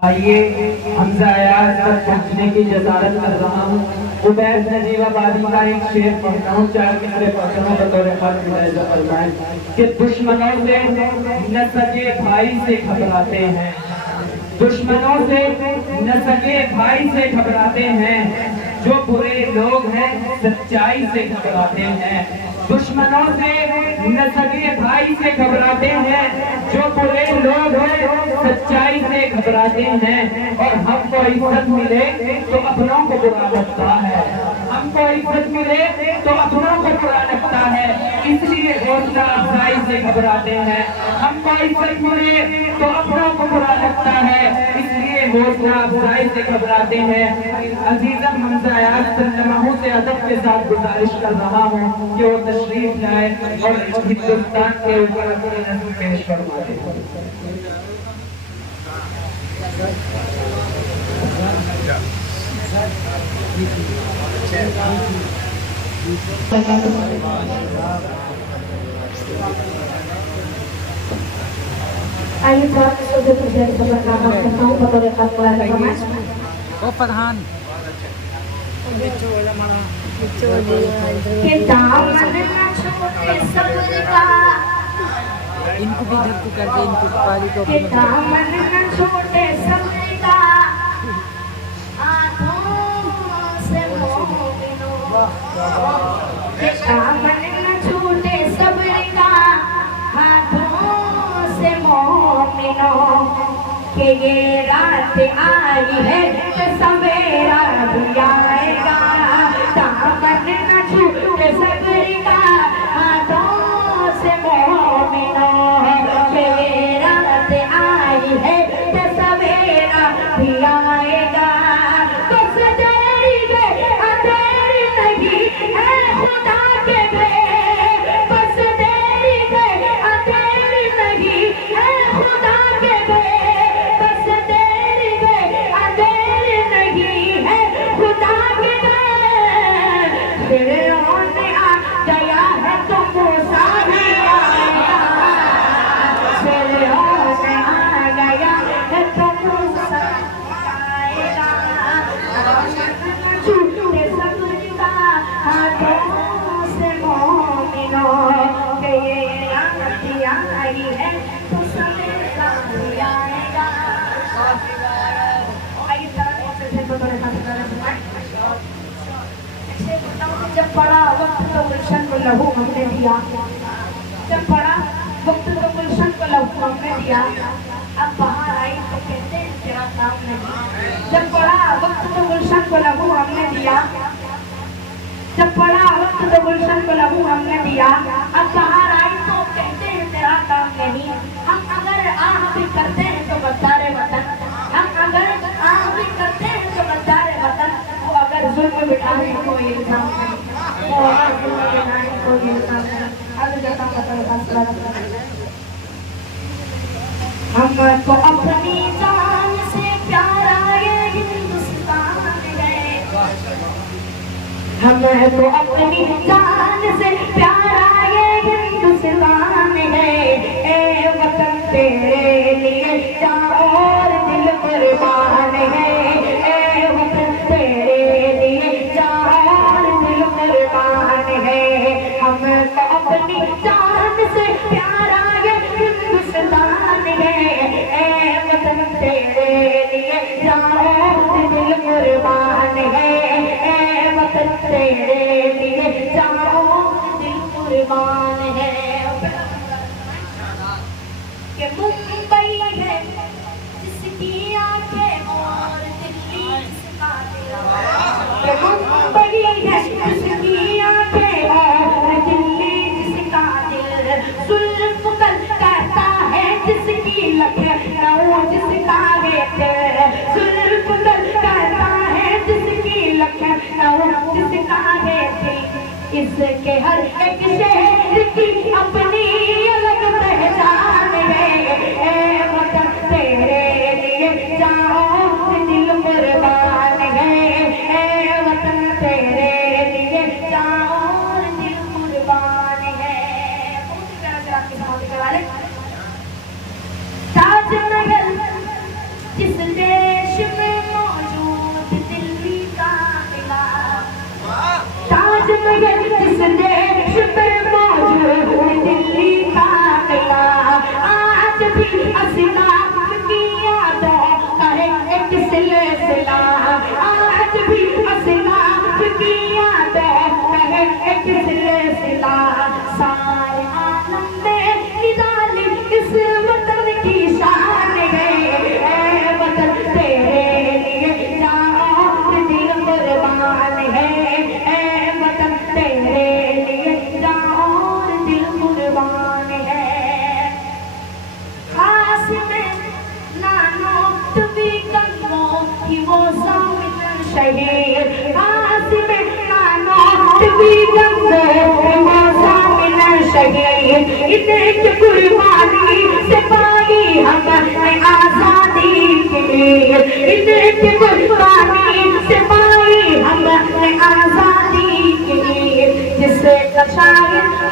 आइए हमजा आयात तक पहुँचने की जसारत कर रहा हूँ। उबैद नजीबाबादी का एक शेर पढ़ता हूँ, चार किस्से पढ़ता हूँ बतौर खास मुलाहिजा फरमाएं कि दुश्मनों से न सके भाई से घबराते हैं, दुश्मनों से न सके भाई से घबराते हैं, जो बुरे लोग हैं सच्चाई से घबराते हैं। दुश्मनों से न सके भाई से घबराते हैं, जो बुरे लोग हैं सच्चाई से घबराते हैं। और हमको इज्जत मिले तो अपनों को बुरा लगता है, हमको इज्जत मिले तो अपनों को बुरा लगता है, इसलिए हौसला अफजाई से घबराते हैं। हमको इज्जत मिले तो अपनों को बुरा लगता है, इसलिए हौसला अफजाई से घबराते हैं। अजीजम हमजा आयात तर्जमाओं से अदब के साथ गुजारिश कर रहा हूँ कि वो तशरीफ लाए और हिंदुस्तान के ऊपर अपनी नज़र पेश फरमाए। आइए साथ सोचे तुझे खबर का हम करता हूँ बतौर खास मुलाहिजा फरमाएं। ओ प्रधान के दामन न छोड़े सब्र का, इनको भी धक्कू कर दे, इनको पाली को के दामन न छोड़े सब्र का, हाथों से मोमिनो, के दामन न छोड़े सब्र का, हाथों से मोमिनो, के ये रात आई है तो सवेरा भी आएगा, दामन न छूटे सब्र का, हाथों से मोमिनो, के ये रात आई है तो सवेरा भी आएगा। बस देरी है अंधेरी नहीं है खुदा के घर, बस देरी है अंधेरी नहीं है खुदा के घर, बस देरी है अंधेरी नहीं है खुदा के घर। फिरौन आ गया है तो मूसा भी आएगा, फिरौन आ गया है तो मूसा आएगा। छूटे सब्र का, हाथों से मोमिनो, के ये रात आई है तो सवेरा भी आएगा। आइए जरा से बतौर खास मुलाहिजा फरमाएं। ऐसे बताओ कि जब बड़ा वक्त तो गुलशन को लहू हमने दिया, जब बड़ा वक्त तो गुलशन को लहू हमने दिया, अब बाहर आई तो कहते हैं तेरा काम नहीं। जब बड़ा वक्त तो गुलशन को लहू हमने दिया, जब बड़ा वक्त तो गुलशन को लहू हमने दिया, अब बाहर आई तो कहते हैं तेरा काम नहीं। हम अगर आह भी करते हैं तो गद्दार वतन, हम अगर आह भी करते हैं तो गद्दार वतन, वो अगर जुल्म बिठाने को इल्जाम नहीं, वो अगर जुल्म बिठाने को इल्जाम नहीं। आगे जाता हूँ बतौर खास मुलाहिजा फरमाएं। हमको अपनी जान से प्यारा ये हिंदुस्तान है, हमको अपनी जान से प्यारा ये हिंदुस्तान है। ए वतन तेरे लिए जान और दिल कुर्बान है, ए वतन तेरे लिए जान और दिल कुर्बान है। हमको अपनी जान से प्यारा ये हिंदुस्तान है, ए वतन तेरे लिए जान और दिल कुर्बान है, ए वतन तेरे लिए जान और दिल कुर्बान है। कि मुंबई है जिसकी आंखें और दिल्ली जिसका दिल, कि मुंबई है जिसकी आंखें और दिल्ली जिसका दिल, जुल्फ कल कहता है जिसकी लखनऊ जिसका है दिल, जुल्फ कल कहता है जिसकी लखनऊ जिसका है दिल। इसके हर एक शहर की अपनी अलग पहचान है, ए वतन तेरे लिए जान दिल कुर्बान है, ए वतन तेरे लिए जान दिल कुर्बान है। बहुत ही प्यारा जरा आपके सामने के वाले ताजमहल जिसने शहीद कासिम नानोट भी गंगो मौसा मिला शहीद इतने कुर्बानी से पाई हमने आजादी के लिए इतने कुर्बानी से पाई हमने आजादी के लिए जिसे कशायर